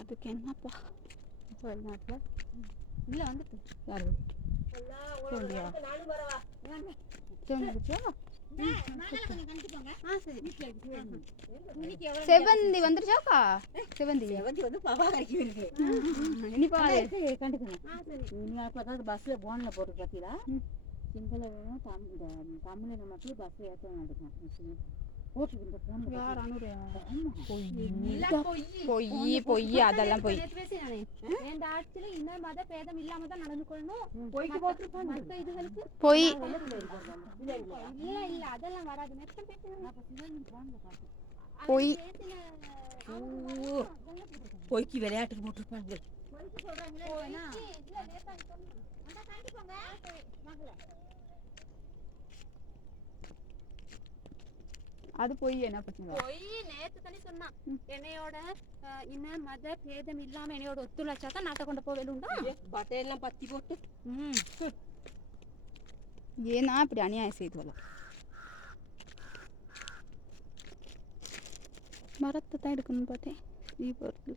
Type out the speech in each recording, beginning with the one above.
அதுக்கு என்னப்பா வெளிநாட்டில் இல்லை வந்துட்டு யார் செவந்தி வந்துருச்சாக்கா செவந்தி வந்து பவா இருக்கு இனிப்பா கண்டுக்கணும் பஸ்ல போன்ல போட்டு பார்த்தீங்களா சிங்கள தமிழக மக்கள் பஸ்ல ஏற்ற வந்துருக்கேன் அதெல்லாம் போய் எந்த ஆட்சியில இன்ன மத பேதம் இல்லாம தான் நடந்துக்கொள்ளணும் பொய் இல்ல இல்ல அதெல்லாம் வராது பொய் பொய்க்கு விளையாட்டுக்கு போட்டுருப்பாங்க அது போய் என்ன பிரச்சனை போய் நேத்து தானே சொன்னான் என்னையோட இன்ன மத பேதம் இல்லாம என்னையோட ஒத்துழைச்சா தான் நாட்டை கொண்டு போவேலுண்டா பட்டையெல்லாம் பத்தி போட்டு ஏன்னா இப்படி அநியாயம் செய்து வரலாம் மரத்தை தான் எடுக்கணும்னு பார்த்தேன் நீ போறது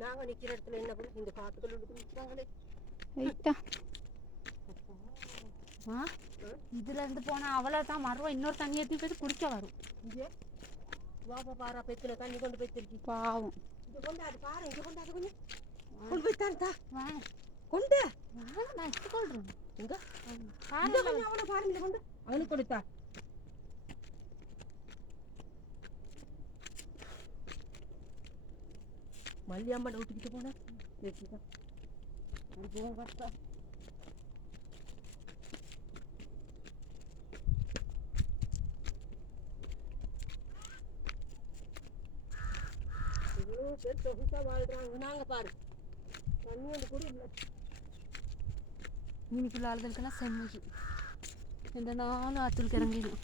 நாங்க நிக்கிற இடத்துல என்ன பண்ண இந்த காட்டுக்குள்ள நிக்கிறாங்களே இதுல இருந்து போனா அவ்வளவுதான் மரம் இன்னொரு தண்ணி எடுத்து போய் குடிக்க வரும் வாப்பா பாரா பெத்துல தண்ணி கொண்டு போய் திருப்பி பாவம் இது கொண்டு அது பாரு இங்க கொண்டு அது கொஞ்சம் கொண்டு போய் தான்டா கொண்டு நான் எடுத்துக்கொள்றேன் எங்க அவனை பாருங்க கொண்டு அவனுக்கு கொடுத்தா மல்லியம்மன் விட்டுக்கிட்டு போனா பேசிதான் அது போக பார்த்தா பேர் சொகுசா வாழ்றாங்க நாங்க பாரு தண்ணி வந்து கூட இல்லை மீனுக்குள்ள ஆளுகளுக்கெல்லாம் செம்மகி எந்த நாளும் ஆற்றுக்கு இறங்கிடும்